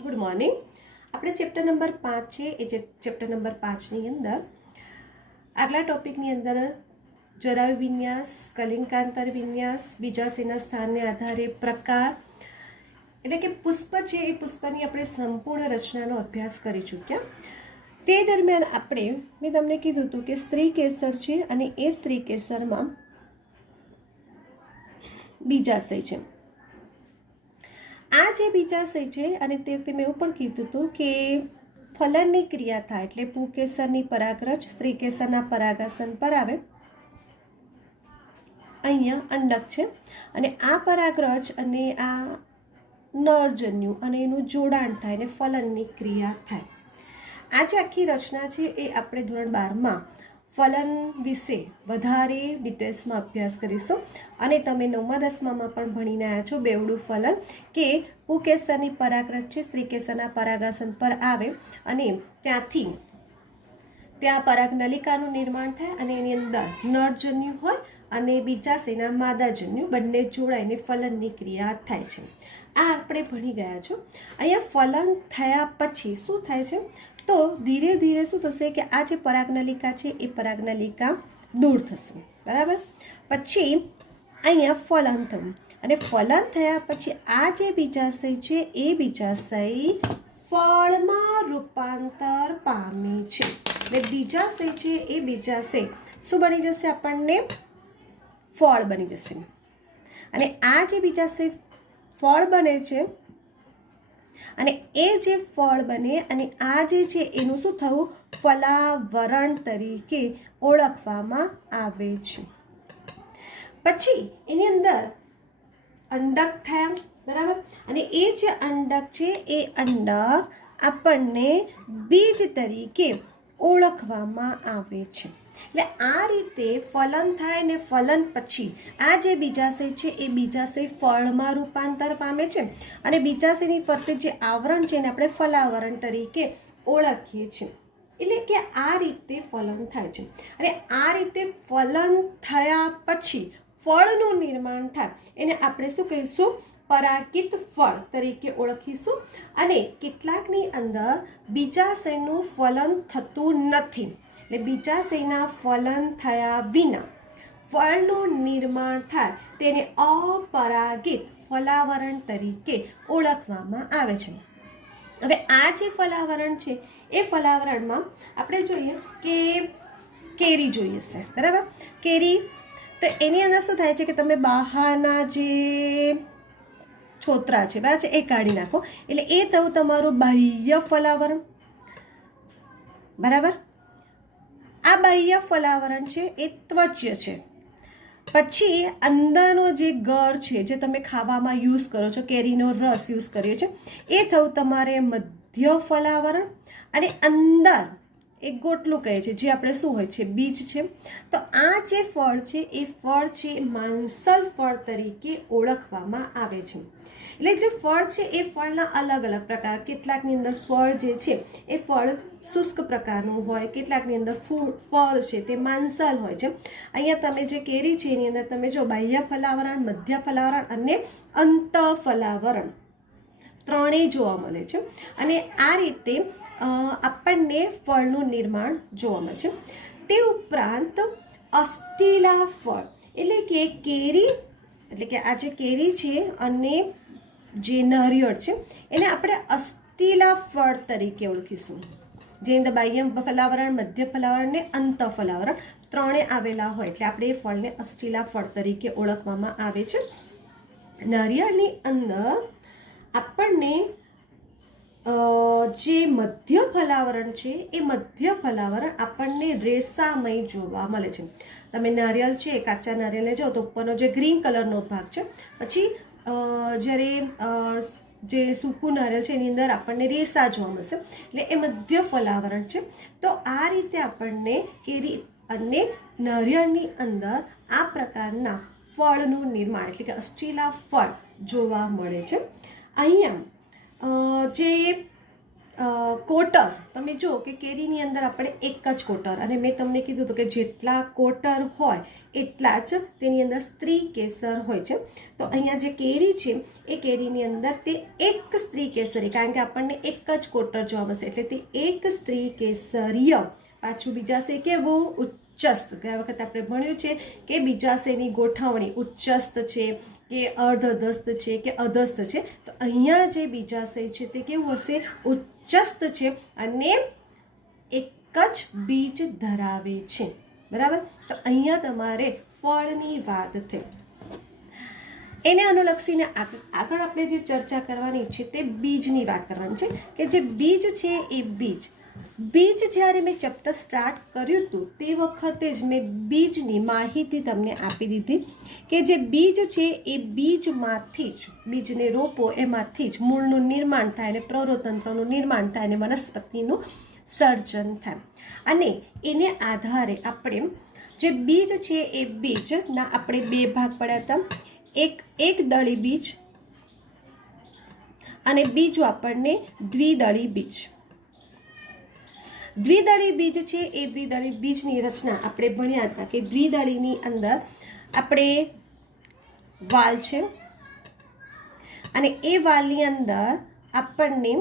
Good morning. આપણે chapter number 5 છે એ chapter number 5ની અંદર આગલા ટોપિકની અંદર જરાયુ વિન્યાસ, કલિંકાંતર વિન્યાસ, બીજાશયના સ્થાનને આધારે પ્રકાર એટલે કે પુષ્પ છે એ પુષ્પની આપણે સંપૂર્ણ રચનાનો અભ્યાસ કરી ચૂક્યા. તે દરમિયાન મેં તમને કીધું હતું કે સ્ત્રી કેસર છે અને એ સ્ત્રી કેસરમાં બીજાશય છે. આ જે બીજાશય છે અને તે વખતે મેં એવું પણ કીધું હતું કે ફલનની ક્રિયા થાય એટલે પુકેસરની પરાગરજ સ્ત્રી કેસરના પરાગાસન પર આવે. અહીંયા અંડક છે અને આ પરાગરજ અને આ નરજન્યુ અને એનું જોડાણ થાય અને ફલનની ક્રિયા થાય. આ જે આખી રચના છે એ આપણે ધોરણ 12માં ફલન વિશે વધારે ડિટેલ્સમાં અભ્યાસ કરીશું અને તમે 9મા 10મામાં પણ ભણીને આવ્યા છો બેવડું ફલન કે પુકેસરની પરાગરજ છે સ્ત્રી કેસરના પરાગાસન પર આવે અને ત્યાંથી ત્યાં પરાગનલિકાનું નિર્માણ થાય અને એની અંદર નરજન્યુ હોય અને બીજાશયના માદાજન્યુ બંને જોડાઈને ફલનની ક્રિયા થાય છે. આ આપણે ભણી ગયા છો. અહીંયા ફલન થયા પછી શું થાય છે તો ધીરે ધીરે શું થશે કે આ જે પરાગનલિકા છે એ પરાગનલિકા દૂર થશે. બરાબર. પછી અહીંયા ફલન થયું અને ફલન થયા પછી આ જે બીજાશય છે એ બીજાશય ફળમાં રૂપાંતર પામે છે. એટલે બીજાશય છે એ બીજાશય શું બની જશે? આપણને ફળ બની જશે. અને આ જે બીજાશય ફળ બને છે અને એ જે ફળ બને અને આ જે છે એનું શું થવું? ફલાવરણ તરીકે ઓળખવામાં આવે છે. પછી એની અંદર અંડક થયા. બરાબર. અને એ જે અંડક છે એ અંડક આપણને બીજ તરીકે ઓળખવામાં આવે છે. એટલે આ રીતે ફલન થાય ને ફલન પછી આ જે બીજાશય છે એ બીજાશય ફળમાં રૂપાંતર પામે છે અને બીજાશયની ફરતે જે આવરણ છે એને આપણે ફલાવરણ તરીકે ઓળખીએ છીએ. એટલે કે આ રીતે ફલન થાય છે અને આ રીતે ફલન થયા પછી ફળનું નિર્માણ થાય એને આપણે શું કહીશું? પરાગિત ફળ તરીકે ઓળખીશું. અને કેટલાકની અંદર બીજાશયનું ફલન થતું નથી. એટલે બીજાશયના ફલન થયા વિના ફળનું નિર્માણ થાય તેને અપરાગિત ફલાવરણ તરીકે ઓળખવામાં આવે છે. હવે આ જે ફલાવરણ છે એ ફલાવરણમાં આપણે જોઈએ કે કેરી જોઈએ છે. બરાબર. કેરી તો એની અંદર શું થાય છે કે તમે બહારના જે છોતરા છે બરાબર છે એ કાઢી નાખો એટલે એ થયું તમારું બાહ્ય ફલાવરણ. બરાબર. આ બાહ્ય ફલાવરણ છે એ ત્વચીય છે. પછી અંદરનો જે ગળ છે જે તમે ખાવામાં યુઝ કરો છો, કેરીનો રસ યુઝ કર્યો છે એ થયું તમારે મધ્ય ફલાવરણ. અને અંદર એક ગોટલું કહે છે જે આપણે શું હોય છે? બીજ છે. તો આ જે ફળ છે એ ફળ છે માંસલ ફળ તરીકે ઓળખવામાં આવે છે. એટલે જે ફળ છે એ ફળના અલગ અલગ પ્રકાર, કેટલાકની અંદર ફળ જે છે એ ફળ શુષ્ક પ્રકારનું હોય, કેટલાકની અંદર ફળ છે તે માંસલ હોય છે. અહીંયા તમે જે કેરી છે એની અંદર તમે જો બાહ્ય ફલાવરણ, મધ્ય ફલાવરણ અને અંત ફલાવરણ ત્રણેય જોવા મળે છે. અને આ રીતે આપણને ફળનું નિર્માણ જોવા મળે છે. તે ઉપરાંત અષ્ટિલા ફળ એટલે કે કેરી એટલે કે આ જે કેરી છે અને જે નારિયેળ છે એને આપણે અષ્ટિલા ફળ તરીકે ઓળખીશું. જે અંદર બાહ્ય ફલાવરણ, મધ્ય ફલાવરણ ને અંત ફલાવરણ ત્રણે આવેલા હોય એટલે આપણે એ ફળને અષ્ટિલા ફળ તરીકે ઓળખવામાં આવે છે. નારિયેળની અંદર આપણને જે મધ્ય ફલાવરણ છે એ મધ્ય ફલાવરણ આપણને રેસામય જોવા મળે છે. તમે નારિયેળ છે કાચા નારિયેળને જો તો ઉપરનો જે ગ્રીન કલરનો ભાગ છે, પછી જ્યારે જે સૂકું નારિયેળ છે એની અંદર આપણને રેસા જોવા મળશે એટલે એ મધ્ય ફલાવરણ છે. તો આ રીતે આપણને કેરી અને નારિયેળની અંદર આ પ્રકારના ફળનું નિર્માણ એટલે કે અષ્ટિલા ફળ જોવા મળે છે. અહીંયા જે કોટર તમે જુઓ કે કેરીની અંદર આપણે એક જ કોટર, અને મેં તમને કીધું હતું કે જેટલા કોટર હોય એટલા જ તેની અંદર સ્ત્રી કેસર હોય છે. તો અહીંયા જે કેરી છે એ કેરીની અંદર તે એક સ્ત્રી કેસરી, કારણ કે આપણને એક જ કોટર જોવા મળશે એટલે તે એક સ્ત્રી કેસરીય. પાછું બીજાશે કેવું? ઉચ્ચસ્ત. ગયા વખતે આપણે ભણ્યું છે કે બીજાશેની ગોઠવણી ઉચ્ચસ્ત છે કે અર્ધધસ્ત છે કે અધસ્ત છે. તો અહીંયા જે બીજાશય છે તે કેવું હશે? ઉચ્ચસ્ત છે અને એક જ બીજ ધરાવે છે. બરાબર. તો અહીંયા તમારે ફળની વાત થઈ. એને અનુલક્ષીને આગળ આપણે જે ચર્ચા કરવાની છે તે બીજની વાત કરવાની છે, કે જે બીજ છે એ બીજ જ્યારે મેં ચેપ્ટર સ્ટાર્ટ કર્યું હતું તે વખતે જ મેં બીજની માહિતી તમને આપી દીધી કે જે બીજ છે એ બીજમાંથી જ, બીજને રોપો એમાંથી જ મૂળનું નિર્માણ થાય અને પ્રૌરતંત્રનું નિર્માણ થાય અને વનસ્પતિનું સર્જન થાય. અને એને આધારે આપણે જે બીજ છે એ બીજના આપણે બે ભાગ પડ્યા હતા. એક દળી બીજ અને બીજું આપણને દ્વિદળી બીજ. દ્વિદળી બીજ છે એ દ્વિદળી બીજની રચના આપણે ભણ્યા હતા કે દ્વિદળીની અંદર આપણે વાલ છે અને એ વાલની અંદર આપણને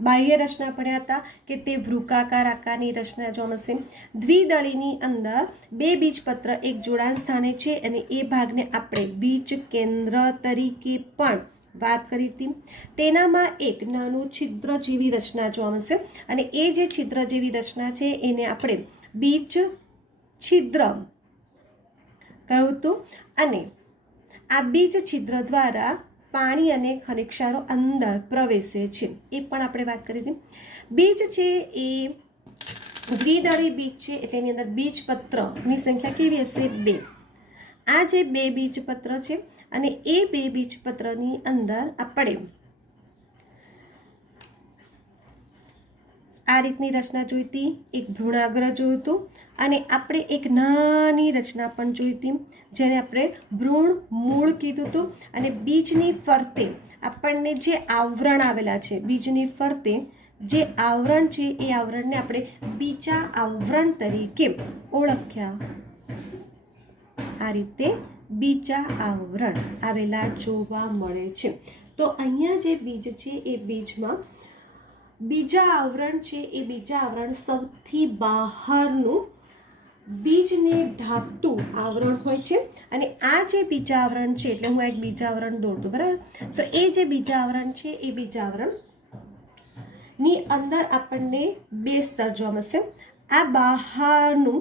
બાહ્ય રચના ભણ્યા હતા કે તે વૃક્કાકાર આકારની રચના જોવા મળશે. દ્વિદળીની અંદર બે બીજપત્ર એક જોડાણ સ્થાને છે અને એ ભાગને આપણે બીજ કેન્દ્ર તરીકે પણ વાત કરી હતી. તેનામાં એક નાનું છિદ્ર જેવી રચના જોવા મળશે અને એ જે છિદ્ર જેવી રચના છે એને આપણે બીજ છિદ્ર કહ્યું હતું. અને આ બીજ છિદ્ર દ્વારા પાણી અને ખનિજ ક્ષારો અંદર પ્રવેશે છે એ પણ આપણે વાત કરી હતી. બીજ છે એ દ્વિદળી બીજ છે એટલે એની અંદર બીજપત્રની સંખ્યા કેવી હશે? 2. આ જે 2 બીજપત્ર છે અને એ 2 બીજપત્રની અંદર આપણે આ રીતની રચના જોઈ હતી. એક ભ્રૂણાગ્ર જોયું હતું અને આપણે એક નાની રચના પણ જોઈ હતી જેને આપણે ભ્રૂણ મૂળ કીધું હતું. અને બીજની ફરતે આપણને જે આવરણ આવેલા છે, બીજની ફરતે જે આવરણ છે એ આવરણને આપણે બીજા આવરણ તરીકે ઓળખ્યા. આ રીતે બીજા આવરણ આવેલા જોવા મળે છે. તો અહીંયા જે બીજ છે એ બીજમાં બીજા આવરણ છે એ બીજા આવરણ સૌથી બહારનું બીજને ઢાંકતું આવરણ હોય છે. અને આ જે બીજા આવરણ છે એટલે હું એક બીજા આવરણ દોરતું, બરાબર. તો એ જે બીજા આવરણ છે એ બીજા આવરણની અંદર આપણને 2 સ્તર જોવા મળશે. આ બહારનું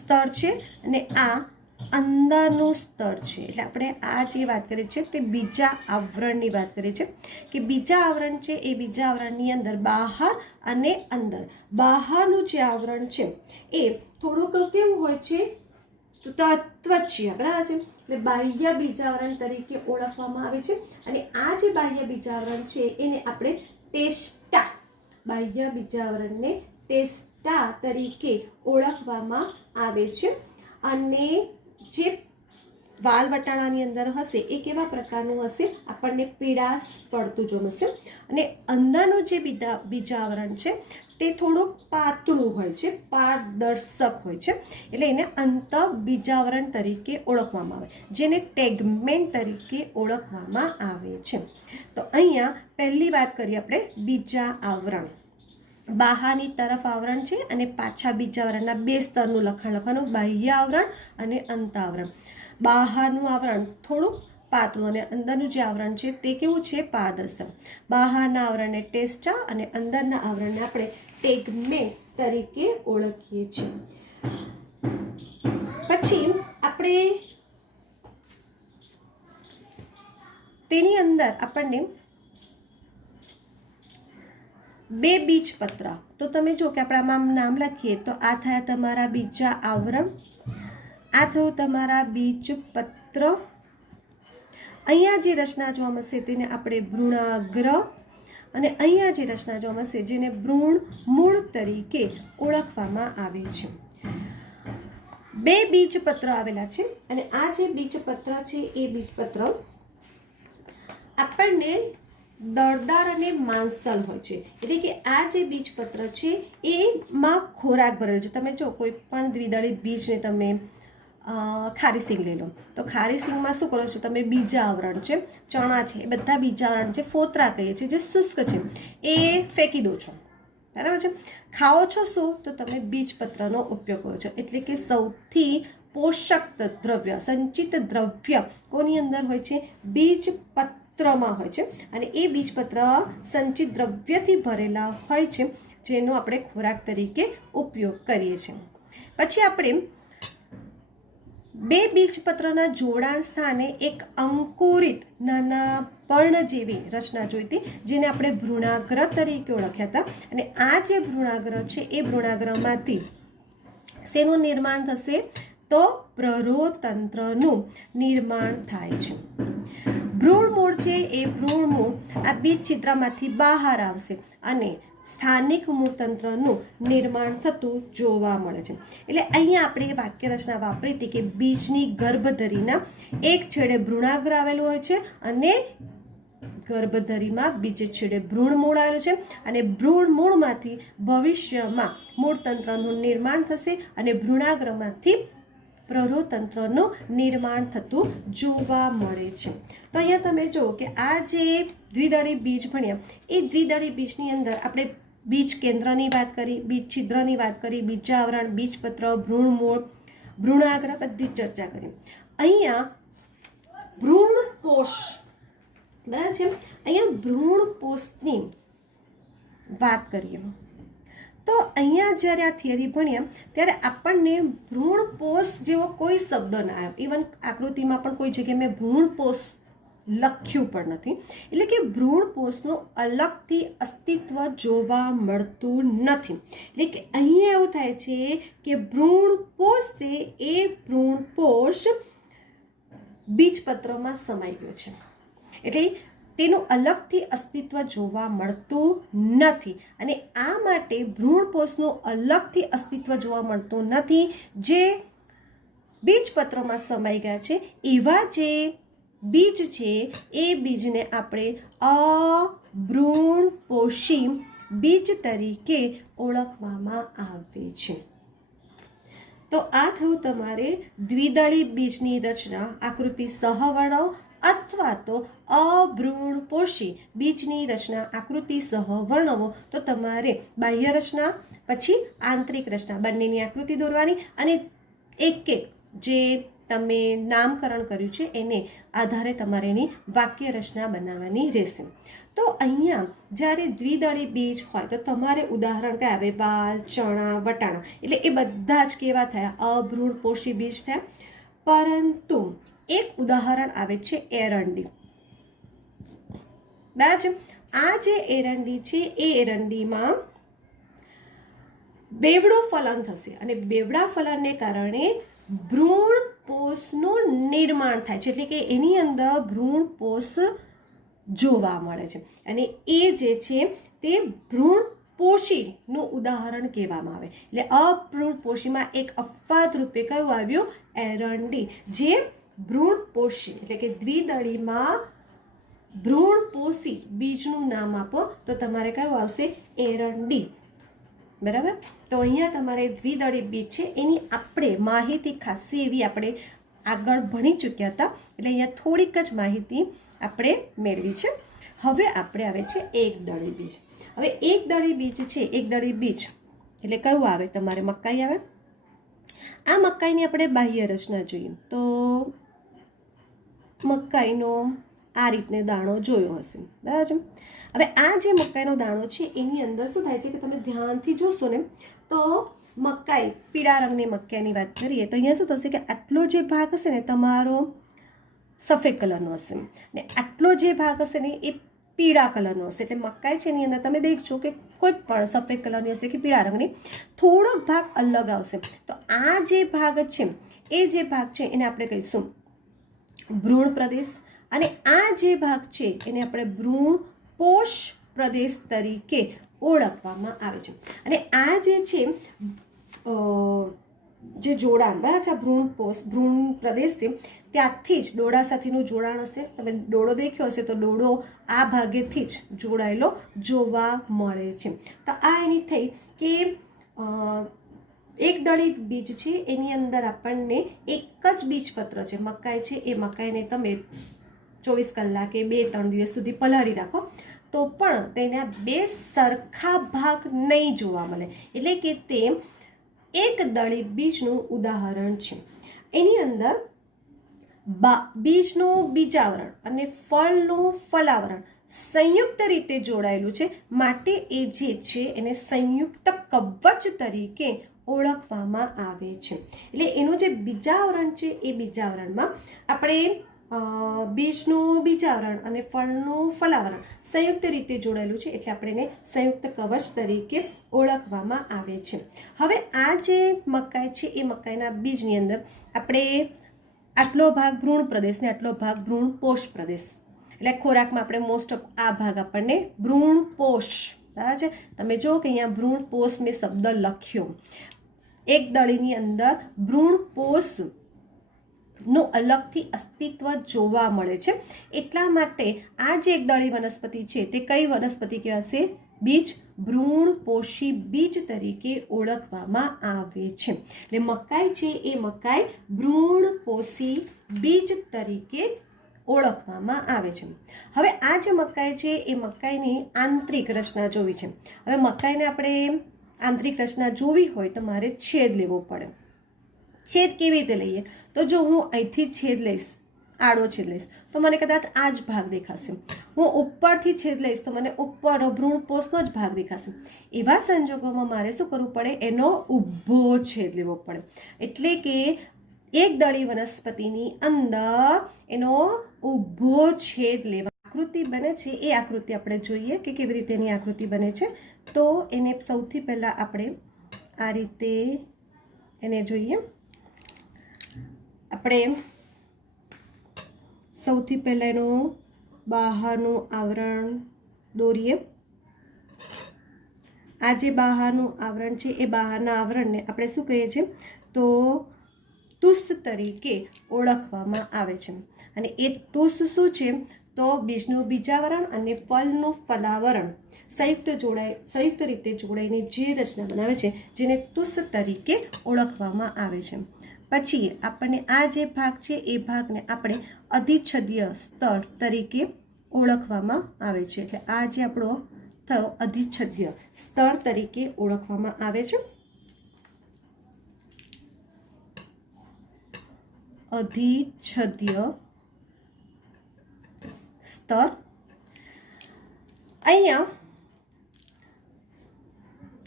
સ્તર છે અને આ અંદરનું સ્તર છે. એટલે આપણે આ જે વાત કરીએ છીએ તે બીજા આવરણની વાત કરીએ છીએ કે બીજા આવરણ છે એ બીજા આવરણની અંદર બહાર અને અંદર. બહારનું જે આવરણ છે એ થોડુંક કેવું હોય છે? ત્વચીય, બરાબર છે. એટલે બાહ્ય બીજાવરણ તરીકે ઓળખવામાં આવે છે. અને આ જે બાહ્ય બીજાવરણ છે એને આપણે ટેસ્ટા, બાહ્ય બીજાવરણને ટેસ્ટા તરીકે ઓળખવામાં આવે છે. અને જે વાલ વટાણાની અંદર હશે એ કેવા પ્રકારનું હશે? આપણને પીળાશ પડતું જોવા મળશે. અને અંદરનું જે બીજાવરણ છે તે થોડુંક પાતળું હોય છે, પારદર્શક હોય છે. એટલે એને અંત બીજાવરણ તરીકે ઓળખવામાં આવે, જેને ટેગમેન્ટ તરીકે ઓળખવામાં આવે છે. તો અહીંયા પહેલી વાત કરીએ આપણે બીજા આવરણ. બહારની તરફ આવરણ છે અને પાછા બીજા આવરણના 2 સ્તરનું લખાણ લખવાનું, બાહ્ય આવરણ અને અંત આવરણ. બહારનું આવરણ થોડુંક પાતળું અને અંદરનું જે આવરણ છે તે કેવું છે? પારદર્શક. બહારના આવરણને ટેસ્ટા અને અંદરના આવરણને આપણે ટેગમેન્ટ તરીકે ઓળખીએ છીએ. પછી આપણે તેની અંદર આપણને 2 બીજપત્ર. તો તમે જો કે આપણે આમાં નામ લખીએ તો આ થયા તમારા બીજા આવરણ, આ થયું તમારા બીજપત્ર. અહીંયા જે રચના જોવા મળશે તેને આપણે ભ્રૂણાગ્ર અને અહીંયા જે રચના જોવા મળશે જેને ભ્રૂણ મૂળ તરીકે ઓળખવામાં આવે છે. 2 બીજપત્ર આવેલા છે અને આ જે બીજપત્ર છે એ બીજપત્ર આપણને દળદાર અને માંસલ હોય છે, એટલે કે આ જે બીજપત્ર છે એમાં ખોરાક ભરેલો છે. તમે જો કોઈ પણ દ્વિદળી બીજને તમે ખારી સિંગ લઈ લો તો ખારી સિંગમાં શું કરો છો તમે, બીજા આવરણ છે, ચણા છે, એ બધા બીજા આવરણ છે, ફોતરા કહીએ છીએ, જે શુષ્ક છે એ ફેંકી દો છો, બરાબર છે. ખાઓ છો શું, તો તમે બીજપત્રનો ઉપયોગ કરો છો. એટલે કે સૌથી પોષક દ્રવ્ય, સંચિત દ્રવ્ય કોની અંદર હોય છે, બીજપત્રમાં હોય છે. અને એ બીજપત્ર સંચિત દ્રવ્યથી ભરેલા હોય છે, જેનો આપણે ખોરાક તરીકે ઉપયોગ કરીએ છીએ. પછી આપણે બે બીજપત્રના જોડાણ સ્થાને એક અંકુરિત નાના પર્ણ જેવી રચના જોઈતી, જેને આપણે ભ્રૂણાગ્ર તરીકે ઓળખ્યા હતા. અને આ જે ભ્રૂણાગ્ર છે એ ભ્રૂણાગ્રમાંથી શેનું નિર્માણ થશે, તો પ્રરોતંત્રનું નિર્માણ થાય છે. ભ્રૂણમૂળ છે એ ભ્રૂણમૂળ આ બીજ છિદ્રમાંથી બહાર આવશે અને સ્થાનિક મૂળતંત્રનું નિર્માણ થતું જોવા મળે છે. એટલે અહીંયા આપણે વાક્ય રચના વાપરી હતી કે બીજની ગર્ભધરીના એક છેડે ભ્રૂણાગ્ર આવેલું હોય છે અને ગર્ભધરીમાં બીજે છેડે ભ્રૂણમૂળ આવેલું છે, અને ભ્રૂણમૂળમાંથી ભવિષ્યમાં મૂળતંત્રનું નિર્માણ થશે અને ભ્રૂણાગ્રમાંથી પ્રરોતંત્રનું નિર્માણ થતું જોવા મળે છે. તો અહીંયા તમે જુઓ કે આ જે દ્વિદળી બીજ ભણ્યા એ દ્વિદળી બીજની અંદર આપણે બીજ કેન્દ્રની વાત કરી, બીજ છિદ્રની વાત કરી, બીજાવરણ, બીજપત્ર, ભ્રૂણમૂળ, ભ્રૂણાગ્ર બધી ચર્ચા કરી. અહીંયા ભ્રૂણપોષ, બરાબર છે, અહીંયા ભ્રૂણપોષની વાત કરીએ તો અહીંયા જ્યારે આ થિયરી ભણ્યા ત્યારે આપણને ભ્રૂણપોષ જેવો કોઈ શબ્દ ના આવ્યો. ઇવન આકૃતિમાં પણ કોઈ જગ્યાએ મેં ભ્રૂણપોષ લખ્યું પણ નથી. એટલે કે ભ્રૂણપોષનું અલગથી અસ્તિત્વ જોવા મળતું નથી. એટલે કે અહીંયા એવું થાય છે કે ભ્રૂણપોષ છે એ ભ્રૂણપોષ બીજપત્રમાં સમાઈ ગયો છે, એટલે તેનું અલગથી અસ્તિત્વ જોવા મળતું નથી. અને આ માટે ભ્રૂણપોષનું અલગથી અસ્તિત્વ જોવા મળતું નથી. જે બીજપત્રમાં સમાઈ ગયા છે એવા જે બીજ છે એ બીજને આપણે અભ્રૂણપોષી બીજ તરીકે ઓળખવામાં આવે છે. તો આ થયું તમારે દ્વિદળી બીજની રચના, આકૃતિ સહવર્ણવ અથવા તો અભ્રૂણપોષી બીજની રચના આકૃતિ સહ વર્ણવો. તો તમારે બાહ્ય રચના પછી આંતરિક રચના બંનેની આકૃતિ દોરવાની અને એક એક જે તમે નામકરણ કર્યું છે એને આધારે તમારે એની વાક્ય રચના બનાવવાની રહેશે. તો અહીંયા જ્યારે દ્વિદળી બીજ હોય તો તમારે ઉદાહરણ કયા આવે, વાલ, ચણા, વટાણા, એટલે એ બધા જ કેવા થયા, અભ્રૂણપોષી બીજ થયા. પરંતુ એક ઉદાહરણ આવે છે એરંડી, બરાબર છે. આ જે એરંડી છે એ એરંડીમાં બેવડું ફલન થશે અને બેવડા ફલનને કારણે ભ્રૂણપોષનું નિર્માણ થાય છે, એટલે કે એની અંદર ભ્રૂણપોષ જોવા મળે છે. અને એ જે છે તે ભ્રૂણપોષીનું ઉદાહરણ કહેવામાં આવે. એટલે અભ્રૂણપોષીમાં એક અપવાદ રૂપે કયું આવ્યું, એરંડી, જે ભ્રૂણપોષી એટલે કે દ્વિદળીમાં ભ્રૂણપોષી બીજનું નામ આપો તો તમારે કયું આવશે, એરંડી, બરાબર. તો અહીંયા તમારે દ્વિદળી બીજ છે એની આપણે માહિતી ખાસી એવી આપણે આગળ ભણી ચૂક્યા હતા, એટલે અહીંયા થોડીક જ માહિતી આપણે મેળવી છે. હવે આપણે આવે છે એકદળી બીજ. હવે એકદળી બીજ છે, એકદળી બીજ એટલે કયું આવે, તમારે મકાઈ આવે. આ મકાઈની આપણે બાહ્ય રચના જોઈએ તો મકાઈનો આ રીતને દાણો જોયો હશે, બરાબર છે. હવે આ જે મકાઈનો દાણો છે એની અંદર શું થાય છે કે તમે ધ્યાનથી જોશો ને તો મકાઈ, પીળા રંગની મકાઈની વાત કરીએ તો અહીંયા શું થશે કે આટલો જે ભાગ હશે ને તમારો સફેદ કલરનો હશે ને આટલો જે ભાગ હશે ને એ પીળા કલરનો હશે. એટલે મકાઈ છે એની અંદર તમે દેખજો કે કોઈ પણ સફેદ કલરની હશે કે પીળા રંગની, થોડોક ભાગ અલગ આવશે. તો આ જે ભાગ છે એ જે ભાગ છે એને આપણે કહીશું ભ્રૂણ પ્રદેશ, અને આ જે ભાગ છે એને આપણે ભ્રૂણપોષ પ્રદેશ તરીકે ઓળખવામાં આવે છે. અને આ જે છે જે જોડાણ બરાબર છે, ભ્રૂણ પ્રદેશ છે ત્યાંથી જ ડોળા સાથેનું જોડાણ હશે. તમે ડોળો દેખ્યો હશે તો ડોળો આ ભાગેથી જ જોડાયેલો જોવા મળે છે. તો આ એની થઈ કે એકદળી બીજ છે એની અંદર આપણને એક જ બીજપત્ર છે મકાઈ છે, એ મકાઈને તમે 24 કલાકે 2-3 દિવસ સુધી પલાળી રાખો તો પણ તેના બે સરખા ભાગ નહીં જોવા મળે. એટલે કે તે એકદળી બીજનું ઉદાહરણ છે. એની અંદર બીજનું બીજાવરણ અને ફળનું ફલાવરણ સંયુક્ત રીતે જોડાયેલું છે, માટે એ જે છે એને સંયુક્ત કવચ તરીકે ઓળખવામાં આવે છે. એટલે એનું જે બીજાવરણ છે એ બીજાવરણમાં આપણે બીજનું બીજાવરણ અને ફળનું ફલાવરણ સંયુક્ત રીતે જોડાયેલું છે, એટલે આપણે એને સંયુક્ત કવચ તરીકે ઓળખવામાં આવે છે. હવે આ જે મકાઈ છે એ મકાઈના બીજની અંદર આપણે આટલો ભાગ ભ્રૂણ પ્રદેશ ને આટલો ભાગ ભ્રૂણ પોષ પ્રદેશ, એટલે ખોરાકમાં આપણે મોસ્ટ ઓફ આ ભાગ આપણને ભ્રૂણ પોષ બરાબર છે. તમે જો કે અહીંયા ભ્રૂણ પોષ મેં શબ્દ લખ્યો, એક દળીની અંદર ભ્રૂણ પોષ નું અલગથી અસ્તિત્વ જોવા મળે છે. એટલા માટે આ જે એકદળી વનસ્પતિ છે તે કઈ વનસ્પતિ કહેવાશે? બીજ ભ્રૂણ પોષી બીજ તરીકે ઓળખવામાં આવે છે. એટલે મકાઈ છે એ મકાઈ ભ્રૂણ પોષી બીજ તરીકે ઓળખવામાં આવે છે. હવે આ જે મકાઈ છે એ મકાઈની આંતરિક રચના જોવી છે. હવે મકાઈને આપણે આંતરિક રચના જોવી હોય તો મારે છેદ લેવો પડે. છેદ કેવી રીતે લઈએ? તો જો હું અહીંથી છેદ લઈશ, આડો છેદ લઈશ તો મને કદાચ આ જ ભાગ દેખાશે. હું ઉપરથી છેદ લઈશ તો મને ઉપર ભ્રૂણ પોષનો જ ભાગ દેખાશે. એવા સંજોગોમાં મારે શું કરવું પડે? એનો ઊભો છેદ લેવો પડે. એટલે કે એકદળી વનસ્પતિની અંદર એનો ઊભો છેદ લેવા આકૃતિ બને છે. એ આકૃતિ આપણે જોઈએ કે કેવી રીતે એની આકૃતિ બને છે. તો એને સૌથી પહેલાં આપણે આ રીતે એને જોઈએ. આપણે સૌથી પહેલાં એનું બહારનું આવરણ દોરીએ. આ જે બહારનું આવરણ છે એ બહારના આવરણને આપણે શું કહીએ છીએ? તો તુષ તરીકે ઓળખવામાં આવે છે. અને એ તુષ શું છે? તો બીજનું બીજાવરણ અને ફળનું ફલાવરણ સંયુક્ત રીતે જોડાઈને જે રચના બનાવે છે જેને તુષ તરીકે ઓળખવામાં આવે છે. પછી આપણને આ જે ભાગ છે એ ભાગને આપણે અધિચ્છદીય સ્તર તરીકે ઓળખવામાં આવે છે. એટલે આ જે આપણો થયો અધિચ્છદીય સ્તર તરીકે ઓળખવામાં આવે છે. અધિચ્છદીય સ્તર. અહીંયા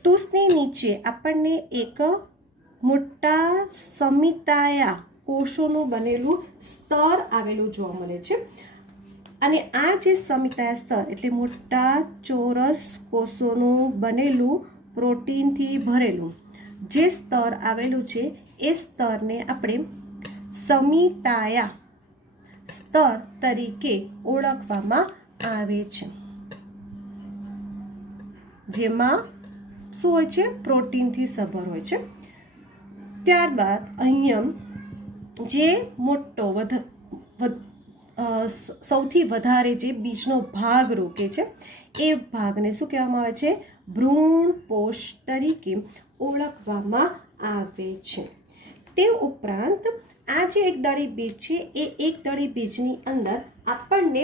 તુષની નીચે આપણને એક મોટા સમિતાયા કોષોનું બનેલું સ્તર આવેલું જોવા મળે છે. અને આ જે સમિતાયા સ્તર એટલે મોટા ચોરસ કોષોનું બનેલું પ્રોટીનથી ભરેલું જે સ્તર આવેલું છે એ સ્તરને આપણે સમિતાયા સ્તર તરીકે ઓળખવામાં આવે છે. જેમાં શું હોય છે? પ્રોટીનથી સભર હોય છે. ત્યારબાદ અહીંયા જે મોટો સૌથી વધારે જે બીજનો ભાગ રોકે છે એ ભાગને શું કહેવામાં આવે છે? ભ્રૂણ પોષ તરીકે ઓળખવામાં આવે છે. તે ઉપરાંત આ જે એકદળી બીજ છે એ એકદળી બીજની અંદર આપણને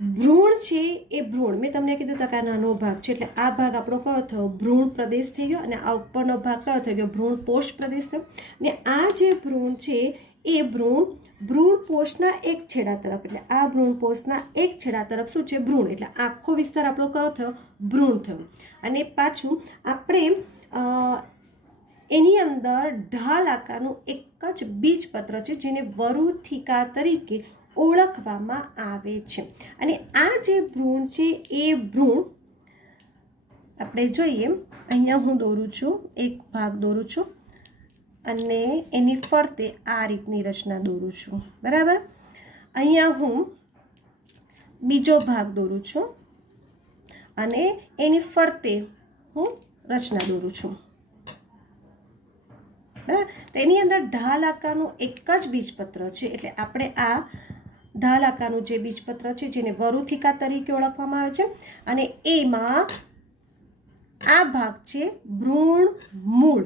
ભ્રૂણ છે એ ભ્રૂણ મેં તમને કીધું કે આ નાનો ભાગ છે એટલે આ ભાગ આપણો કયો થયો? ભ્રૂણ પ્રદેશ થઈ ગયો. અને આ ઉપરનો ભાગ કયો થઈ ગયો? ભ્રૂણ પોષ પ્રદેશ થયો. ને આ જે ભ્રૂણ છે એ ભ્રૂણ પોષના એક છેડા તરફ, એટલે આ ભ્રૂણ પોષના એક છેડા તરફ શું છે? ભ્રૂણ. એટલે આખો વિસ્તાર આપણો કયો થયો? ભ્રૂણ થયો. અને પાછું આપણે એની અંદર ઢાલ આકારનું એક જ બીજપત્ર છે જેને વરુથિકા તરીકે ઓળખવામાં આવે છે. અને આ જે ભ્રૂણ છે એ ભ્રૂણ આપણે જોઈએ. અહીંયા હું દોરું છું, એક ભાગ દોરું છું અને એની ફરતે આ રીતની રચના દોરું છું. બરાબર. અહીંયા હું બીજો ભાગ દોરું છું અને એની ફરતે હું રચના દોરું છું, બરાબર. તો એની અંદર ઢાલ આકારનું એક જ બીજપત્ર છે, એટલે આપણે આ ઢાલ આકારનું જે બીજપત્ર છે જેને વરુથિકા તરીકે ઓળખવામાં આવે છે, અને એમાં આ ભાગ છે ભ્રૂણ મૂળ,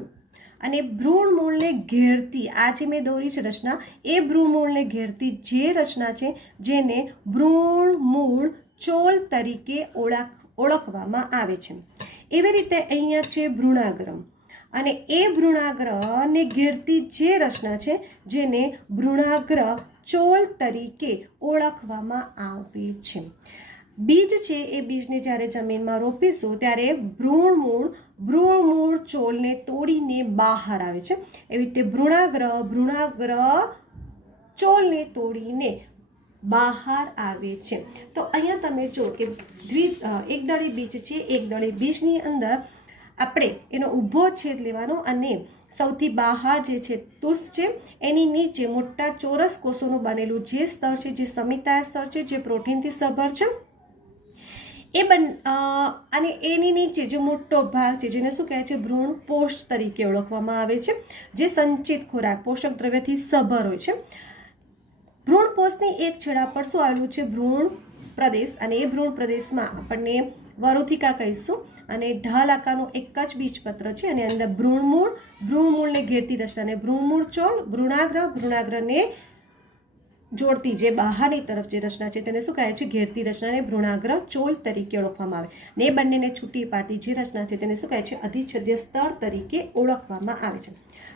અને ભ્રૂણ મૂળને ઘેરતી આ જે મેં દોરી છે રચના, એ ભ્રૂણ મૂળને ઘેરતી જે રચના છે જેને ભ્રૂણ મૂળ ચોલ તરીકે ઓળખવામાં આવે છે. એવી રીતે અહીંયા છે ભ્રૂણાગ્રમ, અને એ ભ્રૂણાગ્રને ઘેરતી જે રચના છે જેને ભ્રૂણાગ્ર ચોલ તરીકે ઓળખવામાં આવે છે. બીજ છે એ બીજને જ્યારે જમીનમાં રોપીશું ત્યારે ભ્રૂણ મૂળ ચોલને તોડીને બહાર આવે છે. એવી રીતે ભ્રૂણાગ્ર ચોલને તોડીને બહાર આવે છે. તો અહીંયા તમે જો કે એકદળી બીજ છે, એકદળી બીજની અંદર આપણે એનો ઊભો છેદ લેવાનો, અને સૌથી બહાર જે છે તુષ છે એની નીચે મોટા ચોરસ કોષોનું બનેલું જે સ્તર છે, જે સમિતાય સ્તર છે, જે પ્રોટીનથી સભર છે, અને એની નીચે જે મોટો ભાગ છે જેને શું કહે છે ભ્રૂણ પોષ તરીકે ઓળખવામાં આવે છે, જે સંચિત ખોરાક પોષક દ્રવ્યથી સભર હોય છે. ભ્રૂણ પોષની એક છેડા પર શું આવેલું છે ભ્રૂણ પ્રદેશ, અને એ ભ્રૂણ પ્રદેશમાં આપણને વરુથિકા કહીશું, અને ઢાલ આકારનું એક જ બીજપત્ર છે, અને અંદર ભ્રૂણ મૂળને ઘેરતી રચના, અને ભ્રૂણ મૂળ ચોલ, ભ્રૂણાગ્રને જોડતી જે બહારની તરફ જે રચના છે તેને શું કહે છે ઘેરતી રચનાને ભ્રૂણાગ્ર ચોલ તરીકે ઓળખવામાં આવે, ને એ બંનેને છૂટી પાડતી જે રચના છે તેને શું કહે છે અધિચ્છદ્ય સ્તર તરીકે ઓળખવામાં આવે છે.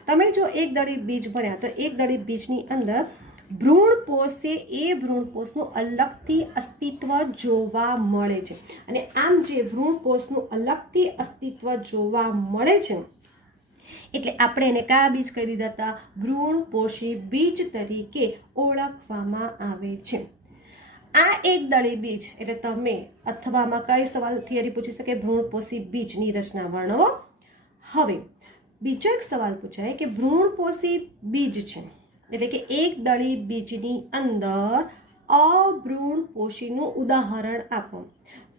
તમે જો એકદળી બીજ ભણ્યા તો એકદળી બીજની અંદર ભ્રૂણપોષ છે એ ભ્રૂણપોષનું અલગથી અસ્તિત્વ જોવા મળે છે, અને આમ જે ભ્રૂણપોષનું અલગથી અસ્તિત્વ જોવા મળે છે એટલે આપણે એને કયા બીજ કહી દીધા હતા ભ્રૂણપોષી બીજ તરીકે ઓળખવામાં આવે છે. આ એકદળી બીજ એટલે તમે અથવામાં કઈ સવાલ થિયરી પૂછી શકે ભ્રૂણપોષી બીજની રચના વર્ણવો. હવે બીજો એક સવાલ પૂછાય કે ભ્રૂણપોષી બીજ છે એટલે કે એકદળી બીજની અંદર અભ્રૂણપોષીનું ઉદાહરણ આપો.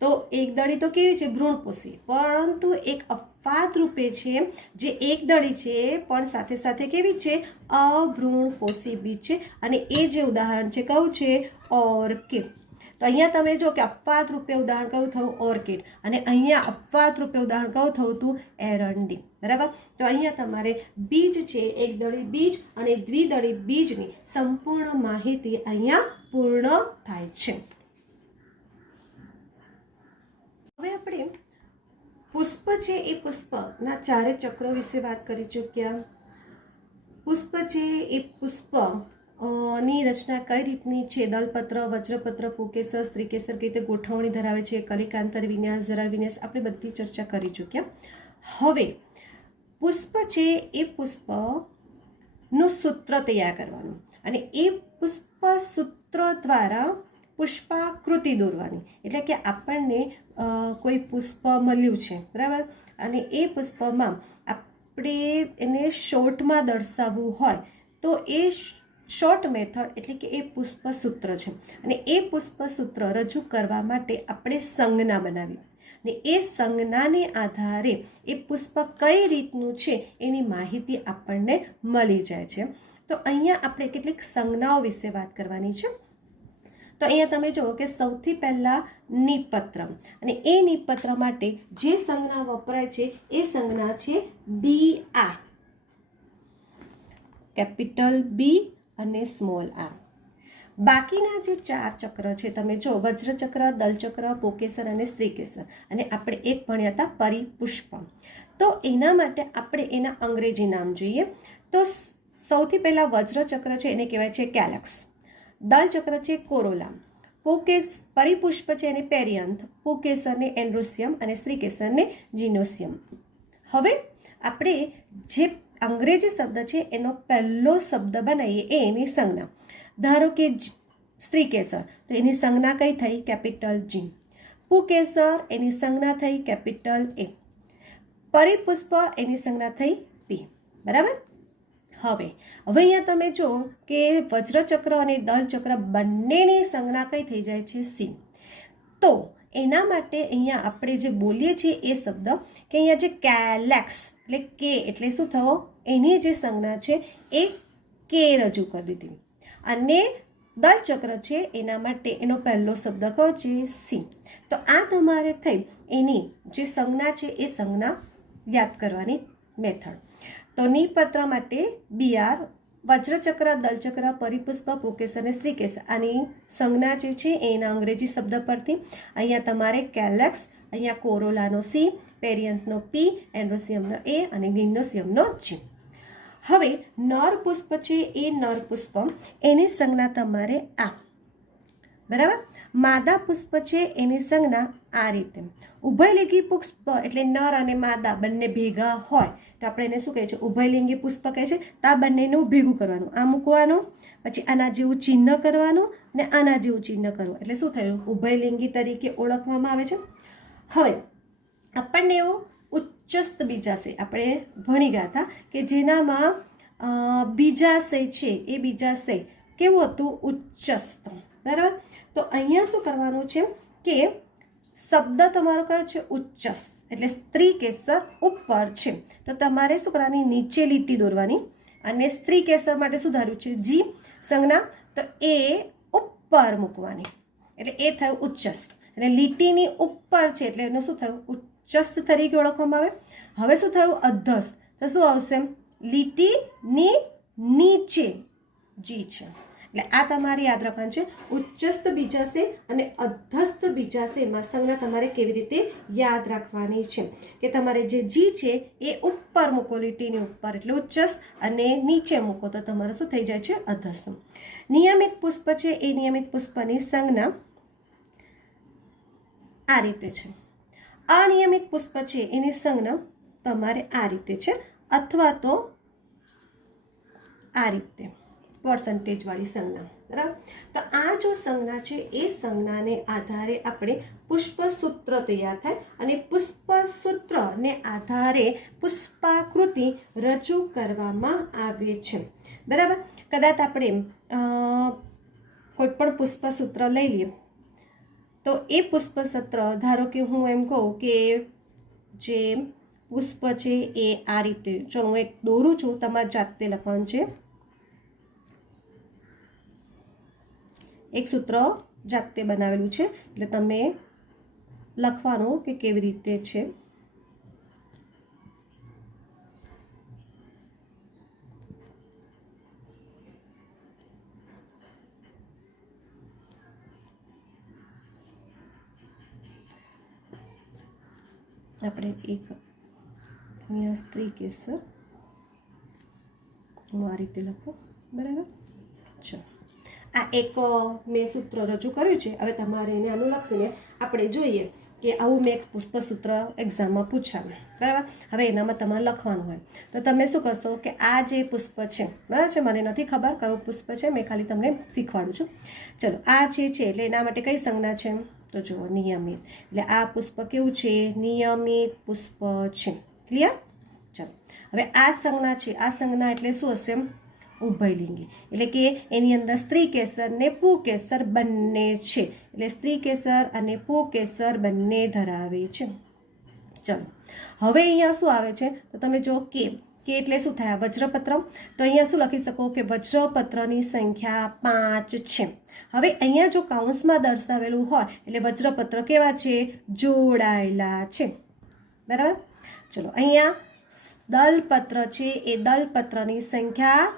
તો એકદળી તો કેવી છે ભ્રૂણપોષી, પરંતુ એક અપવાદ રૂપે છે જે એકદળી છે પણ સાથે સાથે કેવી છે અભ્રૂણપોષી બીજ છે, અને એ જે ઉદાહરણ છે કયું છે ઓર્કિડ. તો અહીંયા તમે જો કે અપવાદ રૂપે ઉદાહરણ કયું થયું ઓર્કિડ, અને અહીંયા અપવાદ રૂપે ઉદાહરણ કયું થયું હતું એરંડી, બરાબર. તો અહીંયા તમારે બીજ છે એકદળી બીજ અને દ્વિદળી બીજની સંપૂર્ણ માહિતી અહીંયા પૂર્ણ થાય છે. હવે આપણે પુષ્પ છે એ પુષ્પના ચારે ચક્રો વિશે વાત કરી ચૂક્યા. પુષ્પ છે એ પુષ્પ ની રચના કઈ રીતની છે, દલપત્ર, વજ્રપત્ર, પુકેસર, સ્ત્રીકેસર કઈ રીતે ગોઠવણી ધરાવે છે, કલિકાંતર વિન્યાસ, જરા વિન્યાસ આપણે બધી ચર્ચા કરી ચૂક્યા. હવે પુષ્પ છે એ પુષ્પનું સૂત્ર તૈયાર કરવાનું, અને એ પુષ્પ સૂત્ર દ્વારા પુષ્પાકૃતિ દોરવાની, એટલે કે આપણને કોઈ પુષ્પ મળ્યું છે બરાબર, અને એ પુષ્પમાં આપણે એને શોર્ટમાં દર્શાવવું હોય તો એ શોર્ટ મેથડ એટલે કે એ પુષ્પ સૂત્ર છે, અને એ પુષ્પ સૂત્ર રજૂ કરવા માટે આપણે સંજ્ઞા બનાવી, ને એ સંજ્ઞાને આધારે એ પુષ્પ કઈ રીતનું છે એની માહિતી આપણને મળી જાય છે. તો અહીંયા આપણે કેટલીક સંજ્ઞાઓ વિશે વાત કરવાની છે. તો અહીંયા તમે જુઓ કે સૌથી પહેલાં નિપત્ર, અને એ નિપત્ર માટે જે સંજ્ઞા વપરાય છે એ સંજ્ઞા છે BR, કેપિટલ B અને સ્મોલ r. બાકીના જે ચાર ચક્ર છે તમે જો વજ્રચક્ર, દલચક્ર, પુકેસર અને સ્ત્રીકેસર, અને આપણે એક ભણ્યા હતા પરિપુષ્પ. તો એના માટે આપણે એના અંગ્રેજી નામ જોઈએ. તો સૌથી પહેલાં વજ્રચક્ર છે એને કહેવાય છે કેલેક્સ, દલચક્ર છે કોરોલા, પરિપુષ્પ છે એને પેરિયન્થ, પુકેસરને એન્ડ્રોસિયમ અને સ્ત્રીકેસરને જીનોસિયમ. હવે આપણે જે અંગ્રેજી શબ્દ છે એનો પહેલો શબ્દ બનાવીએ એ એની સંજ્ઞા. ધારો કે સ્ત્રીકેસર તો એની સંજ્ઞા કઈ થઈ કેપિટલ G, પુકેસર એની સંજ્ઞા થઈ કેપિટલ A, પરિપુષ્પ એની સંજ્ઞા થઈ P, બરાબર. હવે અહીંયા તમે જો કે વજ્રચક્ર અને દલચક્ર બંનેની સંજ્ઞા કઈ થઈ જાય છે C. તો એના માટે અહીંયા આપણે જે બોલીએ છીએ એ શબ્દ કે અહીંયા જે કેલેક્સ એટલે કે એટલે શું થવો, એની જે સંજ્ઞા છે એ કે રજૂ કરી દીધી. અને દલચક્ર છે એના માટે એનો પહેલો શબ્દ કયો છે, સી. તો આ તમારે થઈ એની જે સંજ્ઞા છે એ સંજ્ઞા યાદ કરવાની મેથડ. તો નિપત્ર માટે બીઆર, વજ્રચક્ર, દલચક્ર, પરિપુષ્પ, પુકેશ અને સ્ત્રીકેશ આની સંજ્ઞા જે છે એના અંગ્રેજી શબ્દ પરથી. અહીંયા તમારે કેલેક્સ, અહીંયા કોરોલાનો સી, પેરિયન્થનો પી, એન્ડ્રોસિયમનો એ અને ગિનોસિયમનો જી. હવે નર પુષ્પ છે એ નર પુષ્પ એની સંજ્ઞા તમારે આ, બરાબર. માદા પુષ્પ છે એની સંજ્ઞા આ રીતે. ઉભયલિંગી પુષ્પ એટલે નર અને માદા બંને ભેગા હોય તો આપણે એને શું કહે છે, ઉભયલિંગી પુષ્પ કહે છે. તો આ બંનેનું ભેગું કરવાનું, આ મૂકવાનું, પછી આના જેવું ચિહ્ન કરવાનું ને આના જેવું ચિહ્ન કરવું, એટલે શું થયું, ઉભયલિંગી તરીકે ઓળખવામાં આવે છે. હવે આપણને એવું ઉચ્ચસ્ત બીજાશય આપણે ભણી ગયા હતા કે જેનામાં બીજાશય છે એ બીજાશય કેવું હતું, ઉચ્ચસ્ત, બરાબર. તો અહીંયા શું કરવાનું છે કે શબ્દ તમારો કયો છે, ઉચ્ચસ્ત, એટલે સ્ત્રી કેસર ઉપર છે. તો તમારે શું કરવાની, નીચે લીટી દોરવાની. અને સ્ત્રી કેસર માટે શું ધાર્યું છે, જી સંજ્ઞા, તો એ ઉપર મૂકવાની, એટલે એ થયું ઉચ્ચસ્ત. એટલે લીટીની ઉપર છે એટલે એનું શું થયું, ઉચ્ચસ્ત તરીકે ઓળખવામાં આવે. હવે શું થયું, અધસ્ત. તો શું આવશે, લીટીની નીચે જી છે. એટલે આ તમારે યાદ રાખવાનું છે. ઉચ્ચસ્ત બીજાશય અને અધસ્ત બીજાશયમાં સંજ્ઞા તમારે કેવી રીતે યાદ રાખવાની છે કે તમારે જે જી છે એ ઉપર મૂકો, લીટીની ઉપર એટલે ઉચ્ચસ્ત, અને નીચે મૂકો તો તમારે શું થઈ જાય છે, અધસ્ત. નિયમિત પુષ્પ છે એ નિયમિત પુષ્પની સંજ્ઞા આ રીતે છે. અનિયમિત પુષ્પ છે એની સંજ્ઞા તમારે આ રીતે છે, અથવા તો આ રીતે પર્સન્ટેજ વાળી સંજ્ઞા, બરાબર. તો આ જો સંજ્ઞા છે એ સંજ્ઞાને આધારે આપણે પુષ્પસૂત્ર તૈયાર થાય અને પુષ્પસૂત્રને આધારે પુષ્પાકૃતિ રજૂ કરવામાં આવે છે, બરાબર. કદાચ આપણે કોઈ પણ પુષ્પસૂત્ર લઈ લઈએ તો એ પુષ્પસૂત્ર ધારો કે હું એમ કહું કે જે પુષ્પ છે એ આ રીતે, ચલો હું એક દોરું છું, તમારે જાતે લખવાનું છે. એક સૂત્ર જાતે બનાવેલું છે એટલે તમે લખવાનું કે કેવી રીતે છે. આપણે એક અહીંયા સ્ત્રી કેસર હું આ રીતે લખું, બરાબર. ચલો આ એક મેં સૂત્ર રજૂ કર્યું છે. હવે તમારે એને અનુલક્ષીને આપણે જોઈએ કે આવું મેં એક પુષ્પસૂત્ર એક્ઝામમાં પૂછાયું, બરાબર. હવે એનામાં તમારે લખવાનું હોય તો તમે શું કરશો કે આ જે પુષ્પ છે, બરાબર છે, મને નથી ખબર કયું પુષ્પ છે, મેં ખાલી તમને શીખવાડું છું. ચલો આ જે છે એટલે એના માટે કઈ સંજ્ઞા છે, તો જુઓ નિયમિત. એટલે આ પુષ્પ કેવું છે, નિયમિત પુષ્પ છે. ક્લિયર? ચલો હવે આ સંજ્ઞા છે, આ સંજ્ઞા એટલે શું હશે, ઉભયલિંગી, એટલે કે એની અંદર સ્ત્રી કેસર ને પુકેસર બંને છે, એટલે સ્ત્રી કેસર અને પુકેસર બંને ધરાવે છે. ચલો હવે અહીંયા શું આવે છે તો તમે જો કે એટલે શું થાય, વજ્રપત્ર. તો અહીંયા શું લખી શકો કે વજ્રપત્રની સંખ્યા 5 છે. હવે અહીંયા જો કૌંસમાં દર્શાવેલું હોય એટલે વજ્રપત્ર કેવા છે, જોડાયેલા છે, બરાબર. ચલો અહીંયા દલપત્ર છે એ દલપત્રની સંખ્યા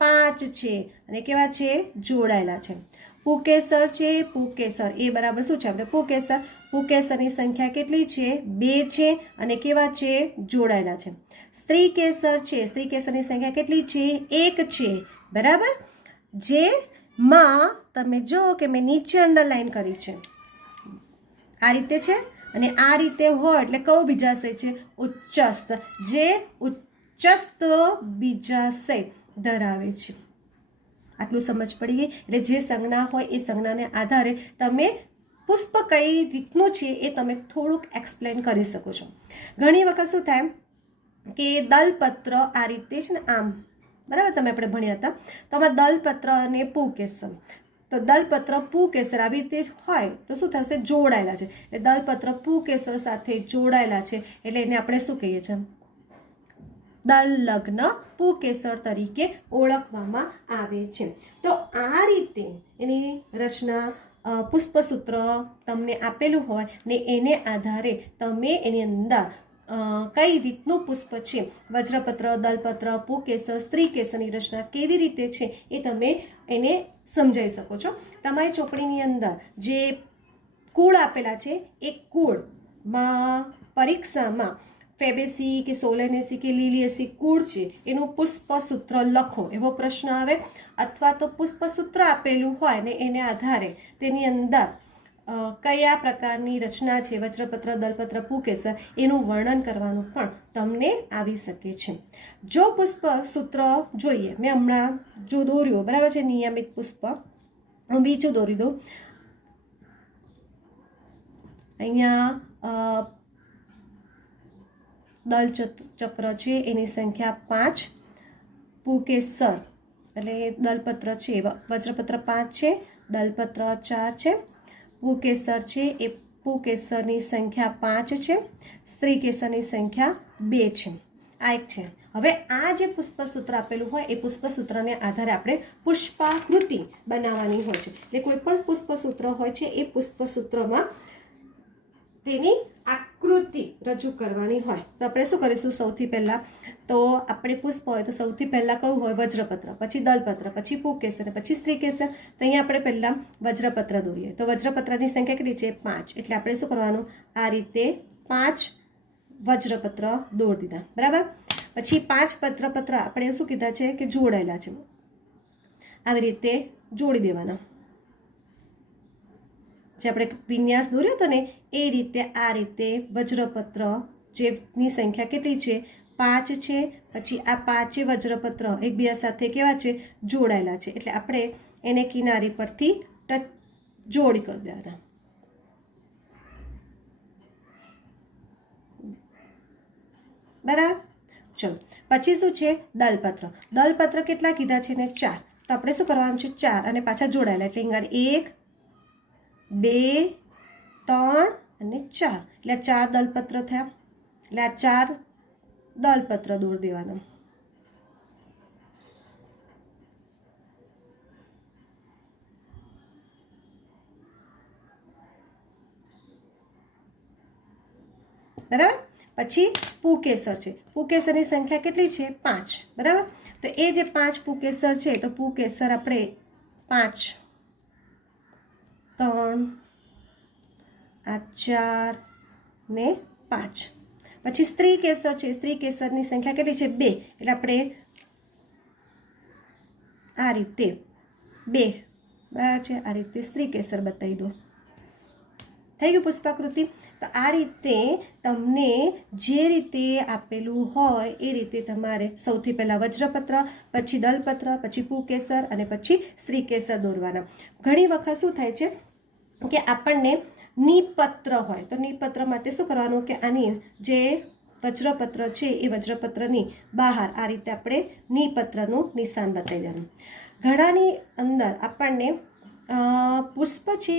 5 છે અને કેવા છે, જોડાયેલા છે. પુકેસર છે, પુકેસર એ બરાબર શું છે આપણે પુકેસર, પુકેસરની સંખ્યા કેટલી છે, 2 છે અને કેવા છે, જોડાયેલા છે. સ્ત્રી કેસર છે, સ્ત્રી કેસરની સંખ્યા કેટલી છે, 1 છે, બરાબર. જેમાં તમે જો કે મેં નીચે અંડરલાઈન કરી છે, આ રીતે છે અને આ રીતે હોય એટલે કયો બીજાશય છે, ઉચ્ચસ્ત, જે ઉચ્ચસ્ત બીજાશય ધરાવે છે. આટલું સમજ પડી ગઈ. એટલે જે સંજ્ઞા હોય એ સંજ્ઞાને આધારે તમે પુષ્પ કઈ રીતનું છે એ તમે થોડુંક એક્સપ્લેન કરી શકો છો. ઘણી વખત શું થાય કે દલપત્ર આ રીતે છે ને આમ, બરાબર, તમે આપણે ભણ્યા હતા તો આમાં દલપત્ર અને પુકેસર, તો દલપત્ર પુકેસર આવી રીતે હોય તો શું થશે? જોડાયેલા છે. એટલે દલપત્ર પુકેસર સાથે જોડાયેલા છે એટલે એને આપણે શું કહીએ છીએ? દલલગ્ન પુકેસર તરીકે ઓળખવામાં આવે છે. તો આ રીતે એની રચના પુષ્પસૂત્ર તમને આપેલું હોય ને એને આધારે તમે એની અંદર કઈ રીતનું પુષ્પ છે, વજ્રપત્ર, દલપત્ર, પુકેસર, સ્ત્રીકેસરની રચના કેવી રીતે છે એ તમે એને સમજાવી શકો છો. તમારી ચોપડીની અંદર જે કુળ આપેલા છે એ કુળમાં પરીક્ષામાં ફેબેસી કે સોલેનેસી કે લીલિએસી કુળ છે એનું પુષ્પસૂત્ર લખો એવો પ્રશ્ન આવે, અથવા તો પુષ્પસૂત્ર આપેલું હોય ને એને આધારે તેની અંદર કયા પ્રકારની રચના છે, વજ્રપત્ર, દલપત્ર, પુકેસર, એનું વર્ણન કરવાનું પણ તમને આવી શકે છે. જો પુષ્પસૂત્ર જોઈએ, મેં હમણાં જો દોર્યો બરાબર છે નિયમિત પુષ્પ, હું બીજું દોરી દઉં. અહીંયા દલ ચક્ર છે એની સંખ્યા 5, પુકેસર એટલે દલપત્ર છે વજ્રપત્ર 5 છે, દલપત્ર 4 છે, પુકેસર છે એ પુકેસરની સંખ્યા 5 છે, સ્ત્રીકેસરની સંખ્યા 2 છે. આ એક છે. હવે આ જે પુષ્પસૂત્ર આપેલું હોય એ પુષ્પસૂત્રને આધારે આપણે પુષ્પાકૃતિ બનાવવાની હોય છે. એટલે કોઈ પણ પુષ્પસૂત્ર હોય છે એ પુષ્પસૂત્રમાં તેની આકૃતિ રજૂ કરવાની હોય. તો આપણે શું કરીશું? સૌથી પહેલાં તો આપણે પુષ્પ હોય તો સૌથી પહેલાં કયું હોય? વજ્રપત્ર, પછી દલપત્ર, પછી પુકેસર, પછી સ્ત્રીકેસર. તો અહીંયા આપણે પહેલાં વજ્રપત્ર દોરીએ. તો વજ્રપત્રની સંખ્યા કેટલી છે? 5. એટલે આપણે શું કરવાનું? આ રીતે 5 વજ્રપત્ર દોરી દીધા, બરાબર. પછી 5 વજ્રપત્ર આપણે શું કીધા છે કે જોડાયેલા છે, આવી રીતે જોડી દેવાના. જે આપણે વિન્યાસ દોર્યો હતો ને એ રીતે આ રીતે વજ્રપત્ર જેની સંખ્યા કેટલી છે? 5 છે. પછી આ 5 વજ્રપત્ર એકબીજા સાથે કેવા છે? જોડાયેલા છે. એટલે આપણે એને કિનારી પરથી જોડી કરી દેવાના. બરાબર. ચલો પછી શું છે? દલપત્ર. દલપત્ર કેટલા કીધા છે ને? 4. તો આપણે શું કરવાનું છે? 4 અને પાછા જોડાયેલા એટલે અહીંયા 1, 2, 3 અને 4 એટલે 4 દલપત્ર થયા. એટલે આ 4 દલપત્ર દોરી દેવાના. બરાબર. પછી પુકેસર છે. પુકેસરની સંખ્યા કેટલી છે? 5. બરાબર. તો એ જે 5 પુકેસર છે તો પુકેસર આપણે 5, 3, આ 4 ને 5. પછી સ્ત્રીકેસર છે. સ્ત્રીકેસરની સંખ્યા કેટલી છે? 2. એટલે આપણે આ રીતે 2, બરાબર છે, આ રીતે સ્ત્રીકેસર બતાવી દો. થઈ ગયું પુષ્પાકૃતિ. તો આ રીતે તમને જે રીતે આપેલું હોય એ રીતે તમારે સૌથી પહેલાં વજ્રપત્ર, પછી દલપત્ર, પછી પુકેસર અને પછી સ્ત્રીકેસર દોરવાના. ઘણી વખત શું થાય છે કે આપણને નિપત્ર હોય તો નિપત્ર માટે શું કરવાનું કે આની જે વજ્રપત્ર છે એ વજ્રપત્રની બહાર આ રીતે આપણે નિપત્રનું નિશાન બતાવી દેવાનું. ઘણાની અંદર આપણને પુષ્પ છે,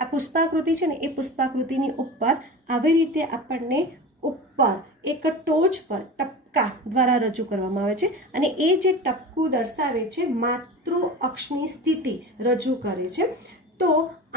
આ પુષ્પાકૃતિ છે ને એ પુષ્પાકૃતિની ઉપર આવી રીતે આપણને ઉપર એક ટોચ પર ટપકા દ્વારા રજૂ કરવામાં આવે છે અને એ જે ટપકું દર્શાવે છે માતૃ અક્ષની સ્થિતિ રજૂ કરે છે. તો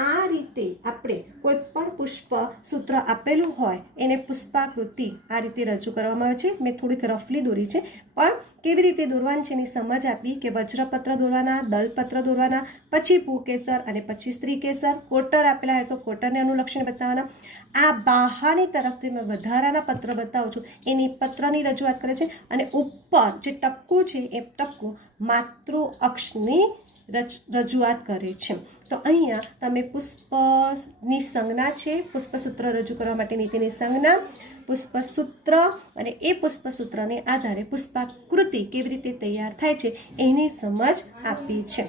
આ રીતે આપણે કોઈ પણ પુષ્પ સૂત્ર આપેલું હોય એને પુષ્પાકૃતિ આ રીતે રજૂ કરવામાં આવે છે. મેં થોડીક રફલી દોરી છે પણ કેવી રીતે દોરવાની છે એની સમજ આપી કે વજ્રપત્ર દોરવાના, દલપત્ર દોરવાના, પછી પુકેસર અને પછી સ્ત્રીકેસર. કોટર આપેલા હોય તો કોટરને અનુલક્ષીને બતાવવાના. આ બહારની તરફથી મેં વધારાના પત્ર બતાવું છું એની પત્રની રજૂઆત કરે છે અને ઉપર જે ટપકું છે એ ટપકું માતૃ અક્ષની રજૂઆત કરે છે. તો અહીંયા તમે પુષ્પની સંજ્ઞા છે, પુષ્પસૂત્ર રજૂ કરવા માટેની તેની સંજ્ઞા, પુષ્પસૂત્ર અને એ પુષ્પસૂત્રને આધારે પુષ્પાકૃતિ કેવી રીતે તૈયાર થાય છે એની સમજ આપી છે.